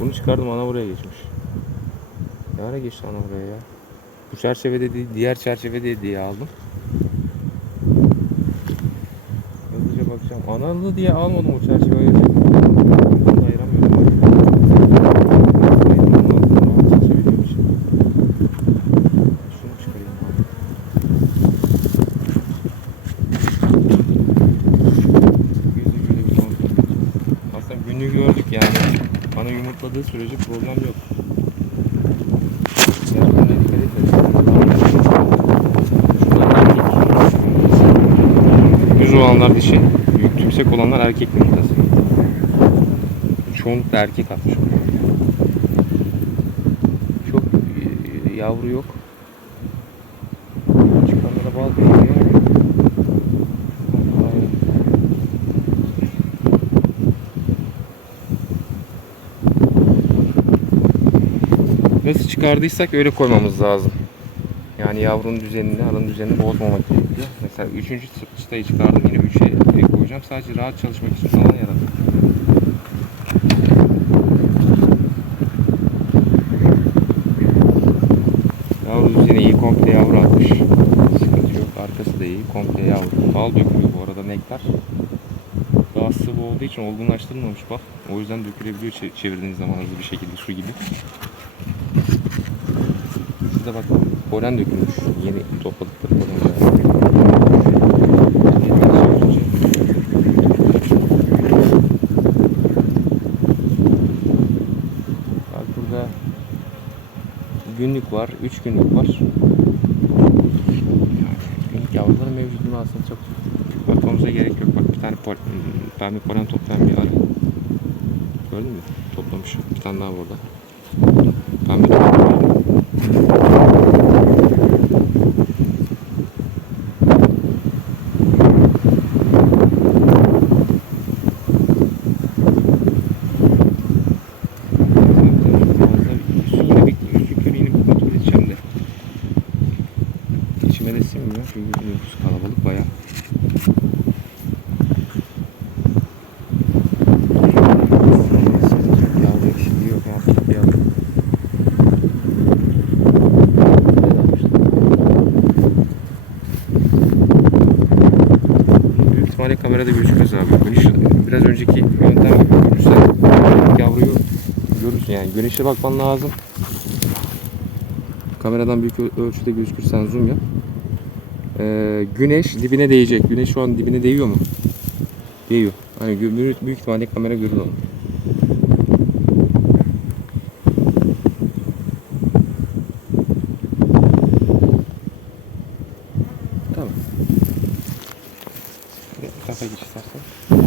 Bunu çıkardım ana buraya geçmiş. Ne ara geçti ana buraya ya? Bu çerçevede değil, diğer çerçevede diye aldım. Hızlıca bakacağım. Analı diye almadım o çerçeveyi. Bana yumurtladığı sürece problem yok. Düz olanlar dişi, büyük yüksek olanlar erkek yumurtası. Çoğunlukla erkek atmış. Çok e, yavru yok. Çıkanlara bazı bir şey yok. Aynen. Nasıl çıkardıysak öyle koymamız lazım. Yani yavrunun düzenini, arının düzenini bozmamak gerekiyor. Mesela üçüncü çıtayı çıkardım yine üçe koyacağım. Sadece rahat çalışmak için alan yarattım. Yavru düzeni iyi, komple yavru atmış. Sıkıntı yok, arkası da iyi, komple yavru. Bal dökülüyor bu arada nektar. Daha sıvı olduğu için olgunlaştırılmamış bal. O yüzden dökülebiliyor çe- çevirdiğiniz zaman hızlı bir şekilde su gibi. Bak polen dökülmüş. Yeni topladıkları polenler. Bak burada günlük var, 3 günlük var. Yani günlük yavruların mevcutluğunu aslında çok bakmamıza gerek yok. Bak bir tane pol, pembe polen toplayan bir arı. Gördün mü? Toplamış. Bir tane daha burada. Pembe toplayan. Yine bekliyoruz çünkü yine bir kontrol edeceğim de. İçime de sinmiyor çünkü nüfus kalabalık bayağı. İhtimalle kamerada gözükmez abi. Güneş, biraz önceki yöntem gibi görürsen yavruyu görürsün yani. Güneşe bakman lazım. Kameradan büyük ölçüde gözükürsen zoom yap. Ee, güneş dibine değecek. Güneş şu an dibine değiyor mu? Değiyor. Hani büyük, büyük ihtimalle kamera görür onu. Tamam. Tarafa geç istersen.